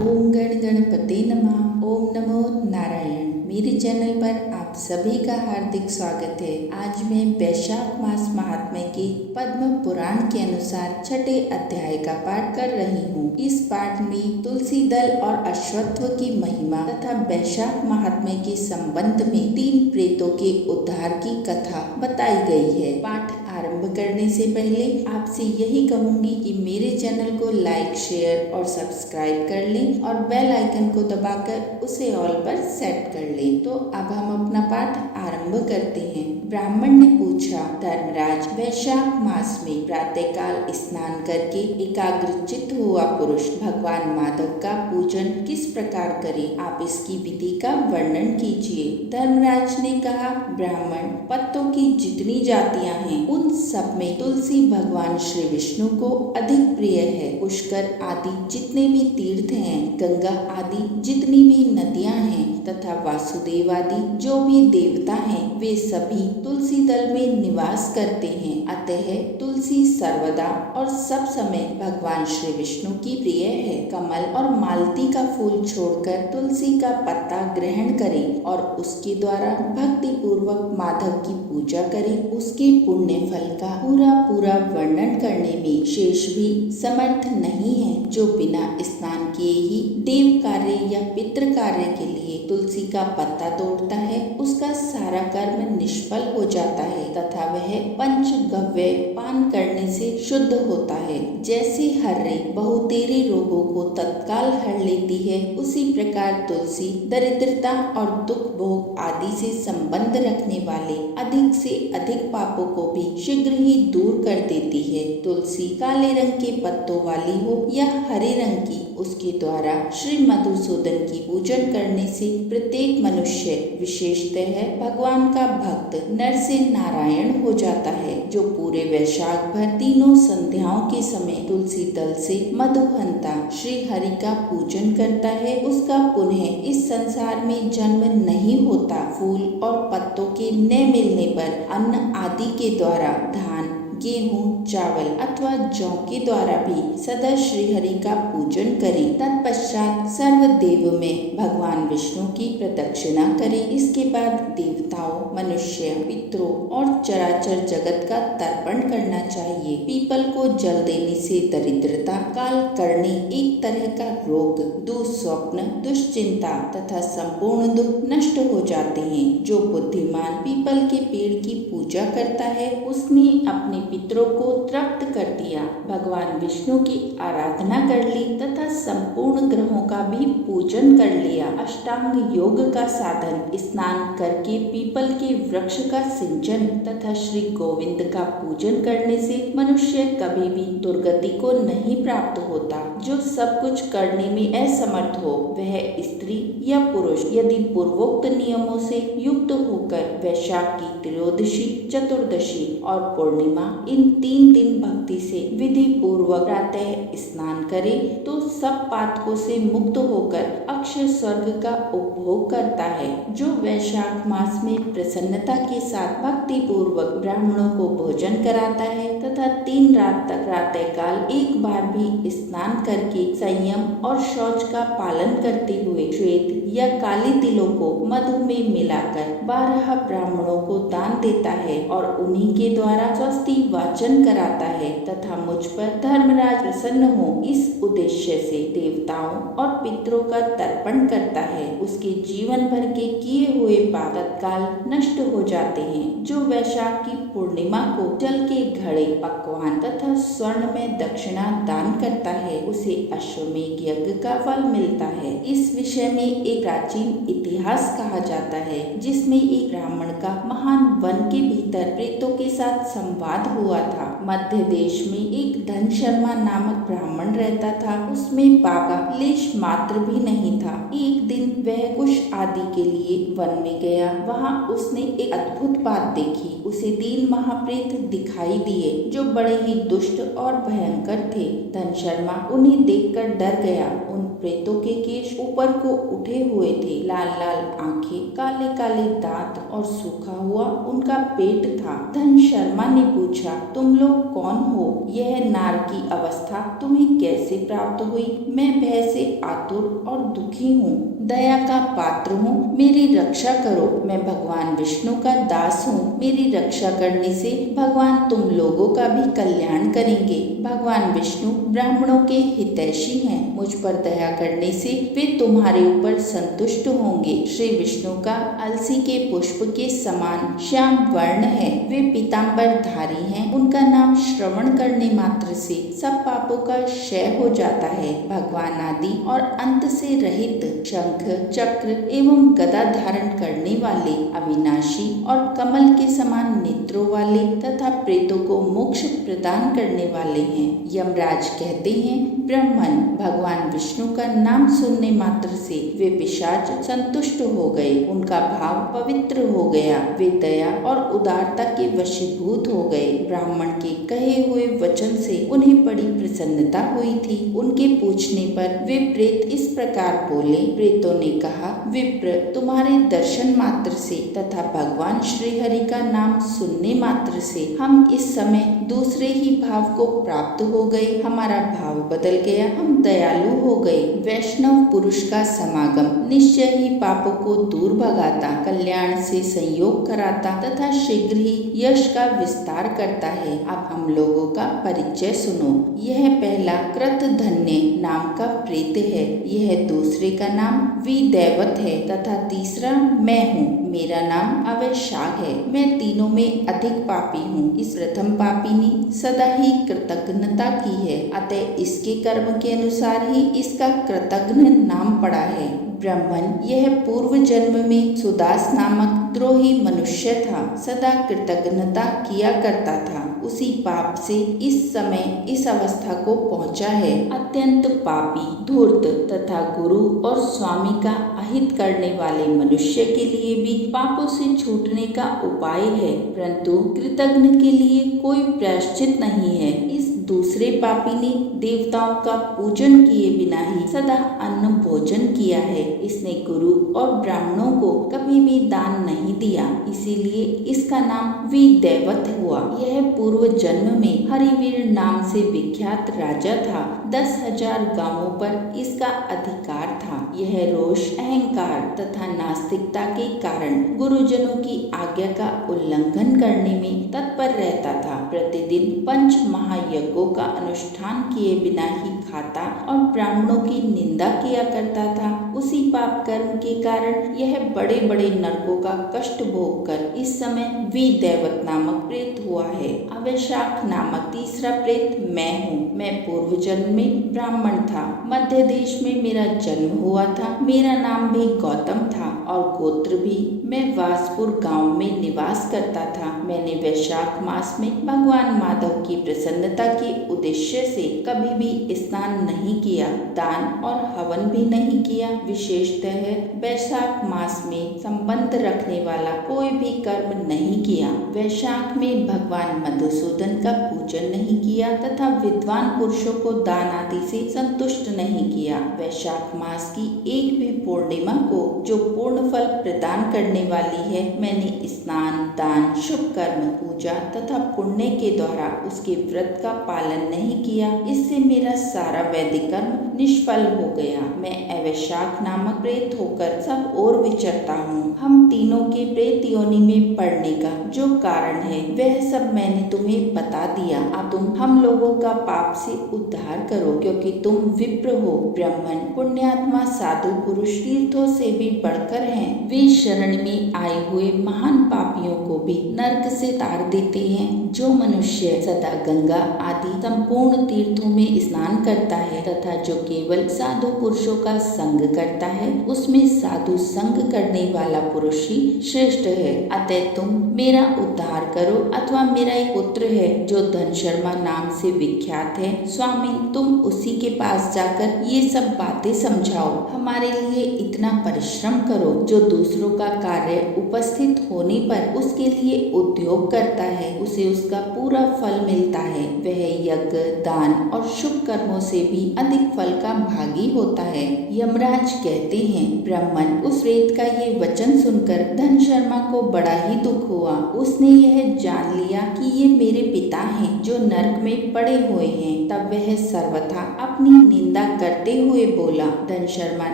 ओम गण गणपते नमः। ओम नमो नारायण। मेरे चैनल पर आप सभी का हार्दिक स्वागत है। आज मैं वैशाख मास महात्म्य के पद्म पुराण के अनुसार छठे अध्याय का पाठ कर रही हूँ। इस पाठ में तुलसी दल और अश्वत्थ की महिमा तथा वैशाख महात्म्य के संबंध में 3 प्रेतों के उद्धार की कथा बताई गई है। पाठ आरंभ करने से पहले आपसे यही कहूंगी कि मेरे चैनल को लाइक, शेयर और सब्सक्राइब कर लें और बेल आइकन को दबाकर उसे ऑल पर सेट कर लें। तो अब हम अपना पाठ आरंभ करते हैं। ब्राह्मण ने पूछा, धर्मराज, वैशाख मास में प्रातःकाल स्नान करके एकाग्रचित्त हुआ पुरुष भगवान माधव का पूजन किस प्रकार करे? आप इसकी विधि का वर्णन कीजिए। धर्मराज ने कहा, ब्राह्मण, पत्तों की जितनी जातियां हैं उन सब में तुलसी भगवान श्री विष्णु को अधिक प्रिय है। पुष्कर आदि जितने भी तीर्थ हैं, गंगा आदि जितनी भी नदियां हैं तथा वासुदेव आदि जो भी देवता हैं, वे सभी तुलसी दल में निवास करते हैं। अतः तुलसी सर्वदा और सब समय भगवान श्री विष्णु की प्रिय है। कमल और मालती का फूल छोड़कर तुलसी का पत्ता ग्रहण करें और उसके द्वारा भक्ति पूर्वक माधव की पूजा करें। उसके पुण्य फल का पूरा वर्णन करने में शेष भी समर्थ नहीं है। जो बिना स्नान किए ही देव कार्य या पितृ कार्य के लिए तुलसी का पत्ता तोड़ता है, उसका सारा कर्म निष्फल हो जाता है तथा वह पंचगव्य पान करने से शुद्ध होता है। जैसे हर्रे बहुतेरे रोगों को तत्काल हर लेती है, उसी प्रकार तुलसी दरिद्रता और दुख भोग आदि से संबंध रखने वाले अधिक से अधिक पापों को भी शीघ्र ही दूर कर देती है। तुलसी काले रंग के पत्तों वाली हो या हरे रंग की, उसके द्वारा श्री मधुसूदन की पूजन करने से प्रत्येक मनुष्य विशेषतः भगवान का भक्त नर से नारायण हो जाता है। जो पूरे वैशाख भर तीनों संध्याओं के समय तुलसी दल से मधुहंता श्री हरि का पूजन करता है, उसका पुनः इस संसार में जन्म नहीं होता। फूल और पत्तों के न मिलने पर अन्न आदि के द्वारा धान, गेहूं, चावल अथवा जौ के द्वारा भी सदा श्रीहरि का पूजन करें। तत्पश्चात सर्वदेव में भगवान विष्णु की प्रदक्षिणा करें। इसके बाद देवताओं, मनुष्य, पितरों और चराचर जगत का तर्पण करना चाहिए। पीपल को जल देने से दरिद्रता, काल करनी, एक तरह का रोग, दुस्वप्न, दुश्चिंता तथा संपूर्ण दुख नष्ट हो जाते हैं। जो बुद्धिमान पीपल के पेड़ की पूजा करता है, उसने अपने पितरों को तृप्त कर दिया, भगवान विष्णु की आराधना कर ली तथा संपूर्ण ग्रहों का भी पूजन कर लिया। अष्टांग योग का साधन स्नान करके पीपल के वृक्ष का सिंचन तथा श्री गोविंद का पूजन करने से मनुष्य कभी भी दुर्गति को नहीं प्राप्त होता। जो सब कुछ करने में असमर्थ हो, वह स्त्री या पुरुष यदि पूर्वोक्त नियमों से युक्त होकर वैशाख की त्रयोदशी, चतुर्दशी और पूर्णिमा इन 3 दिन भक्ति से विधि पूर्वक प्रातः स्नान करे तो सब पातकों से मुक्त होकर अक्षय स्वर्ग का उपभोग करता है। जो वैशाख मास में प्रसन्नता के साथ भक्ति पूर्वक ब्राह्मणों को भोजन कराता है तथा 3 रात तक प्रातःकाल एक बार भी स्नान करके संयम और शौच का पालन करते हुए श्वेत या काले तिलों को मधु में मिलाकर 12 ब्राह्मणों को दान देता है और उन्हीं के द्वारा स्वस्ति वाचन कराता है तथा मुझ पर धर्मराज प्रसन्न हो, इस उद्देश्य से देवताओं और पितरों का तर्पण करता है, उसके जीवन भर के किए हुए पाप तत्काल नष्ट हो जाते हैं। जो वैशाख की पूर्णिमा को जल के घड़े, पकवान तथा स्वर्ण में दक्षिणा दान करता है, उसे अश्वमेध यज्ञ का फल मिलता है। इस विषय में एक प्राचीन इतिहास कहा जाता है, जिसमें एक ब्राह्मण का महान वन के भीतर प्रेतों के साथ संवाद हुआ था। मध्य देश में एक धन शर्मा नामक ब्राह्मण रहता था। उसमें पाप का लेश मात्र भी नहीं था। एक दिन वह कुश आदि के लिए वन में गया। वहां उसने एक अद्भुत बात देखी। उसे 3 महाप्रेत दिखाई दिए जो बड़े ही दुष्ट और भयंकर थे। धन शर्मा उन्हें देखकर डर गया। उन प्रेतों के केश ऊपर को उठे हुए थे, लाल लाल आंखें, काले काले दांत और सूखा हुआ उनका पेट था। धन शर्मा ने पूछा, तुम लोग कौन हो? यह नार की अवस्था तुम्हें कैसे प्राप्त हुई? मैं भय से आतुर और दुखी हूँ, दया का पात्र हूँ, मेरी रक्षा करो। मैं भगवान विष्णु का दास हूँ, मेरी रक्षा करने से भगवान तुम लोगों का भी कल्याण करेंगे। भगवान विष्णु ब्राह्मणों के हितैषी हैं, मुझ पर दया करने से वे तुम्हारे ऊपर संतुष्ट होंगे। श्री विष्णु का अलसी के पुष्प के समान श्याम वर्ण है, वे पीताम्बर धारी हैं, उनका नाम श्रवण करने मात्र से सब पापों का क्षय हो जाता है। भगवान आदि और अंत से रहित, शंख चक्र एवं गदा धारण करने वाले, अविनाशी और कमल के समान नेत्रों वाले तथा प्रेतों को मोक्ष प्रदान करने वाले हैं। यमराज कहते हैं, ब्रह्मन, भगवान विष्णु का नाम सुनने मात्र से वे पिशाच संतुष्ट हो गए, उनका भाव पवित्र हो गया, वे दया और उदारता के वशीभूत हो गए। ब्राह्मण के कहे हुए वचन से उन्हें बड़ी प्रसन्नता हुई थी। उनके पूछने पर वे प्रेत इस प्रकार बोले। प्रेतों ने कहा, विप्र, तुम्हारे दर्शन मात्र से तथा भगवान श्री हरि का नाम सुनने मात्र से हम इस समय दूसरे ही भाव को प्राप्त हो गए, हमारा भाव बदल गया, हम दयालु हो गए। वैष्णव पुरुष का समागम निश्चय ही पापों को दूर भगाता, कल्याण से संयोग कराता तथा शीघ्र ही यश का विस्तार करता है। अब हम लोगों का परिचय सुनो। यह पहला कृतधन्य नाम का प्रेत है, यह दूसरे का नाम विदैवत है तथा तीसरा मैं हूँ, मेरा नाम अवैशाख है। मैं तीनों में अधिक पापी हूँ। इस प्रथम पापी ने सदा ही कृतज्ञता की है, अतः इसके कर्म के अनुसार ही इसका कृतज्ञ नाम पड़ा है। ब्राह्मण, यह पूर्व जन्म में सुदास नामक द्रोही मनुष्य था, सदा कृतज्ञता किया करता था, उसी पाप से इस समय इस अवस्था को पहुंचा है। अत्यंत पापी, धूर्त तथा गुरु और स्वामी का अहित करने वाले मनुष्य के लिए भी पापों से छूटने का उपाय है, परंतु कृतज्ञ के लिए कोई प्रायश्चित नहीं है। इस दूसरे पापी ने देवताओं का पूजन किए बिना ही सदा अन्न भोजन किया है। इसने गुरु और ब्राह्मणों को कभी भी दान नहीं दिया, इसीलिए इसका नाम विदैवत हुआ। यह पूर्व जन्म में हरिवीर नाम से विख्यात राजा था। 10,000 गांवों पर इसका अधिकार था। यह रोष, अहंकार तथा नास्तिकता के कारण गुरुजनों की आज्ञा का उल्लंघन करने में तत्पर रहता था। प्रतिदिन 5 महायज्ञों का अनुष्ठान किए बिना ही खाता और ब्राह्मणों की निंदा किया करता था। उसी पाप कर्म के कारण यह बड़े बड़े नरकों का कष्ट भोग कर इस समय विदैवत नामक प्रेत हुआ है। अवैशाख नामक तीसरा प्रेत मैं हूँ। मैं पूर्व जन्म में ब्राह्मण था, मध्य देश में मेरा जन्म हुआ था, मेरा नाम भी गौतम था और गोत्र भी। मैं वासपुर गांव में निवास करता था। मैंने वैशाख मास में भगवान माधव की प्रसन्नता के उद्देश्य से कभी भी स्नान नहीं किया, दान और हवन भी नहीं किया। विशेषतः वैशाख मास में संबंध रखने वाला कोई भी कर्म नहीं किया। वैशाख में भगवान मधुसूदन का पूजन नहीं किया तथा विद्वान पुरुषों को दान आदि से संतुष्ट नहीं किया। वैशाख मास की एक भी पूर्णिमा को, जो पूर्ण फल प्रदान करने वाली है, मैंने स्नान, दान, शुभ कर्म, पूजा तथा पुण्य के द्वारा उसके व्रत का पालन नहीं किया। इससे मेरा सारा वैदिक कर्म निष्फल हो गया। मैं अवैशाख नामक प्रेत होकर सब ओर विचरता हूँ। हम तीनों के प्रेत योनि में पड़ने का जो कारण है वह सब मैंने तुम्हें बता दिया। अब तुम हम लोगों का पाप से उद्धार करो, क्योंकि तुम विप्र हो। ब्राह्मण, पुण्यात्मा, साधु पुरुष तीर्थों से भी बढ़कर हैं। वे शरण में आए हुए महान पापियों को भी नरक से तार देते हैं। जो मनुष्य सदा गंगा आदि संपूर्ण तीर्थों में स्नान करता है तथा जो केवल साधु पुरुषों का संग करता है, उसमें साधु संग करने वाला पुरुष ही श्रेष्ठ है। अतः तुम मेरा उद्धार करो। अथवा मेरा एक पुत्र है जो धन शर्मा नाम से विख्यात है। स्वामी, तुम उसी के पास जाकर ये सब बातें समझाओ, हमारे लिए इतना परिश्रम करो। जो दूसरों का कार्य उपस्थित होने पर उसके लिए उद्योग करता है, उसे उसका पूरा फल मिलता है। वह यज्ञ, दान और शुभ कर्मों से भी अधिक फल का भागी होता है। यमराज कहते हैं, ब्राह्मण, उस प्रेत का ये वचन सुनकर धन शर्मा को बड़ा ही दुख हुआ। उसने यह जान लिया कि ये मेरे पिता हैं जो नरक में पड़े हुए हैं। तब वह सर्वथा अपनी निंदा करते हुए बोला। धन शर्मा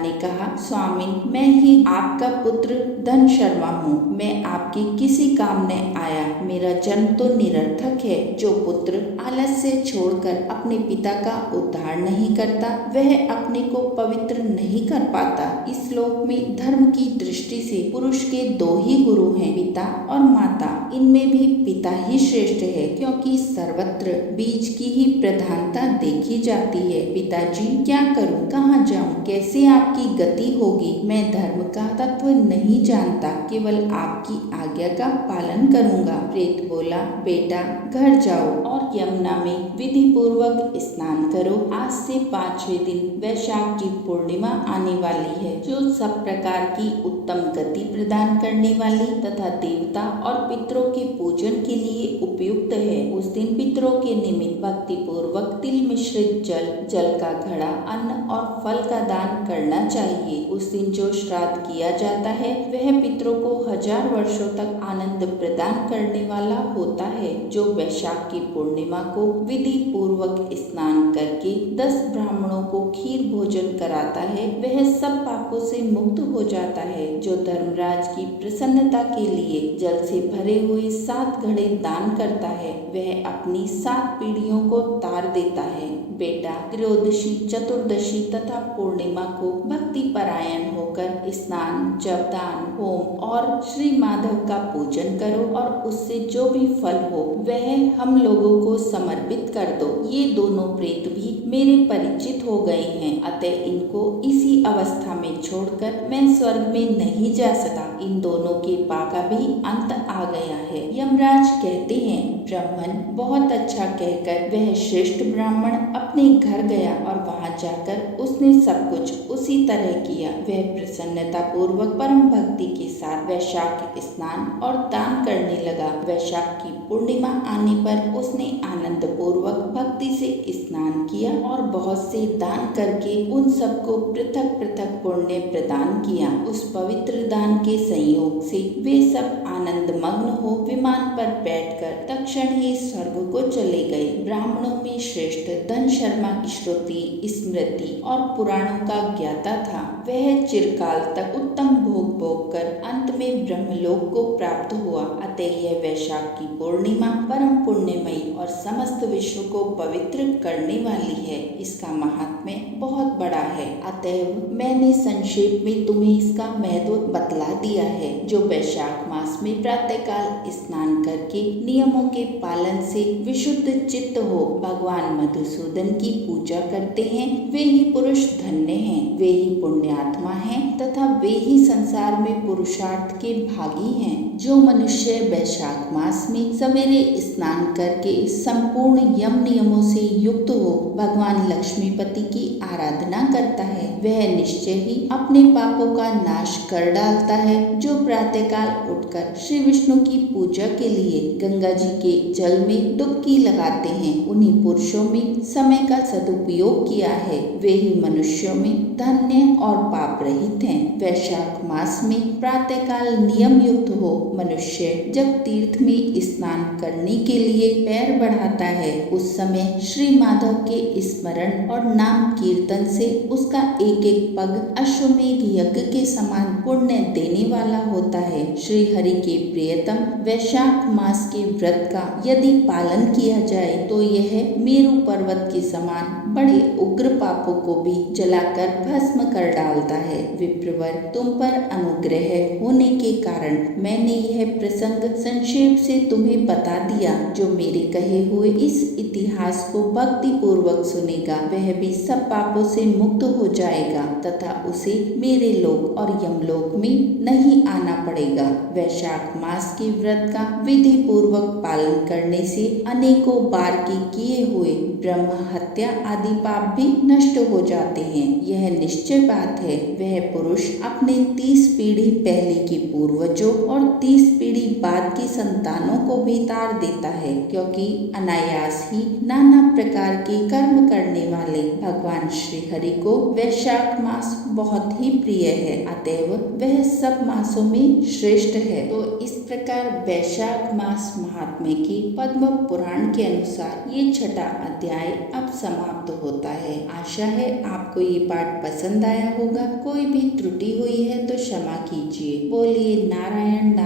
ने कहा, स्वामी, मैं ही आपका पुत्र धन शर्मा हूँ। मैं आपके किसी काम न आया। मेरा जन्म तो निरर्थक है। जो पुत्र आलस्य छोड़कर अपने पिता का उद्धार नहीं करता, वह अपने को पवित्र नहीं कर पाता। इस लोक में धर्म की दृष्टि से पुरुष के दो ही गुरु हैं, पिता और माता। इनमें भी पिता ही श्रेष्ठ है, क्योंकि सर्वत्र बीज की ही प्रधानता देखी जाती है। पिताजी, क्या करूं, कहाँ जाऊं, कैसे आपकी गति होगी? मैं धर्म का तत्व नहीं जानता, केवल आपकी आज्ञा का पालन करूंगा। प्रेत बोला, बेटा, घर जाओ और यमुना में विधि पूर्वक स्नान करो। आज से 5वें दिन वैशाख की पूर्णिमा आने वाली है, जो सब प्रकार की उत्तम गति प्रदान करने वाली तथा देवता और पितरों के पूजन के लिए उपयुक्त है। उस दिन पितरों के निमित्त भक्ति पूर्वक तिल मिश्रित जल का घड़ा, अन्न और फल का दान करना चाहिए। उस दिन जो श्राद्ध किया जाता है वह पितरों को 1000 वर्षों तक आनंद प्रदान करने वाला होता है। जो वैशाख की पूर्णिमा को विधि पूर्वक स्नान करके 10 ब्राह्मणों को खीर भोजन कराता है, वह सब पापों से मुक्त हो जाता है। जो धर्मराज की प्रसन्नता के लिए जल से भरे हुए 7 घड़े दान करता है, वह अपनी 7 पीढ़ियों को तार देता है। बेटा, त्रयोदशी, चतुर्दशी तथा पूर्णिमा को भक्ति परायण होकर स्नान, जप, दान, होम और श्री माधव का पूजन करो और उससे जो भी फल हो वह हम लोगों को समर्पित कर दो। ये दोनों प्रेत भी मेरे परिचित हो गए हैं, अतः इनको इसी अवस्था में छोड़कर मैं स्वर्ग में नहीं जा सकता। इन दोनों के पाप का भी अंत आ गया है। यमराज कहते हैं, ब्राह्मण, बहुत अच्छा कहकर वह श्रेष्ठ ब्राह्मण अपने घर गया और वहां जाकर उसने सब कुछ उसी तरह किया। वह प्रसन्नता पूर्वक परम भक्ति के साथ वैशाख स्नान और दान करने लगा। वैशाख की पूर्णिमा आने पर उसने आनंद पूर्वक भक्ति से स्नान किया और बहुत से दान करके उन सबको पृथक पृथक पुण्य प्रदान किया। उस पवित्र दान के संयोग से वे सब आनंद मग्न हो विमान पर बैठकर तक्षण ही स्वर्ग को चले गए। ब्राह्मणों में श्रेष्ठ धन शर्मा की श्रुति, स्मृति और पुराणों का ज्ञाता था। वह चिरकाल तक उत्तम भोग भोग कर अंत में ब्रह्मलोक को प्राप्त हुआ। अतः यह वैशाख की पूर्णिमा परम पुण्यमयी और समस्त विश्व को पवित्र करने वाली है। इसका महात्म्य बहुत बड़ा है, अतएव मैंने संक्षेप में तुम्हें इसका महत्व बतला दिया है। जो वैशाख मास में प्रातःकाल स्नान करके नियमों के पालन से विशुद्ध चित्त हो भगवान मधुसूदन की पूजा करते हैं, वे ही पुरुष धन्य हैं, वे ही पुण्यात्मा हैं तथा वे ही संसार में पुरुषार्थ के भागी हैं। जो मनुष्य वैशाख मास में सवेरे स्नान करके संपूर्ण यम नियमों से युक्त हो भगवान लक्ष्मीपति की आराधना करता है, वह निश्चय ही अपने पापों का नाश कर डालता है। जो प्रातःकाल उठकर श्री विष्णु की पूजा के लिए गंगा जी के जल में डुबकी लगाते हैं, उन्हीं पुरुषों में समय का सदुपयोग किया है, वे ही मनुष्यों में धन्य और पाप रहित हैं। वैशाख मास में प्रातःकाल नियम युक्त हो मनुष्य जब तीर्थ में स्नान करने के लिए पैर बढ़ाता है, उस समय श्री माधव के स्मरण और नाम कीर्तन से उसका एक एक पग अश्वमेघ यज्ञ के समान पुण्य देने वाला होता है। श्री हरि के प्रियतम वैशाख मास के व्रत का यदि पालन किया जाए तो यह मेरु पर्वत के समान बड़े उग्र पापों को भी जलाकर भस्म कर डालता है। विप्रवर, तुम पर अनुग्रह होने के कारण मैंने यह प्रसंग संक्षेप से तुम्हें बता दिया। जो मेरे कहे हुए इस इतिहास को भक्ति पूर्वक सुनेगा वह भी सब पापों से मुक्त हो जाएगा तथा उसे मेरे लोक और यमलोक में नहीं आना पड़ेगा। वैशाख मास के व्रत का विधि पूर्वक पालन करने से अनेकों बार के किए हुए ब्रह्म हत्या आदि पाप भी नष्ट हो जाते हैं। यह निश्चय बात है। वह पुरुष अपने 30 पीढ़ी पहले के पूर्वजों और 30 पीढ़ी बाद की संतानों को भी तार देता है, क्योंकि अनायास ही नाना प्रकार के कर्म करने वाले भगवान श्री हरि को वैशाख मास बहुत ही प्रिय है। अतएव वह सब मासों में श्रेष्ठ है। तो इस प्रकार वैशाख मास महात्म्य की पद्म पुराण के अनुसार ये छठा अध्याय अब समाप्त होता है। आशा है आपको ये पाठ पसंद आया होगा। कोई भी त्रुटि हुई है तो क्षमा कीजिए। बोलिए नारायण नारायण।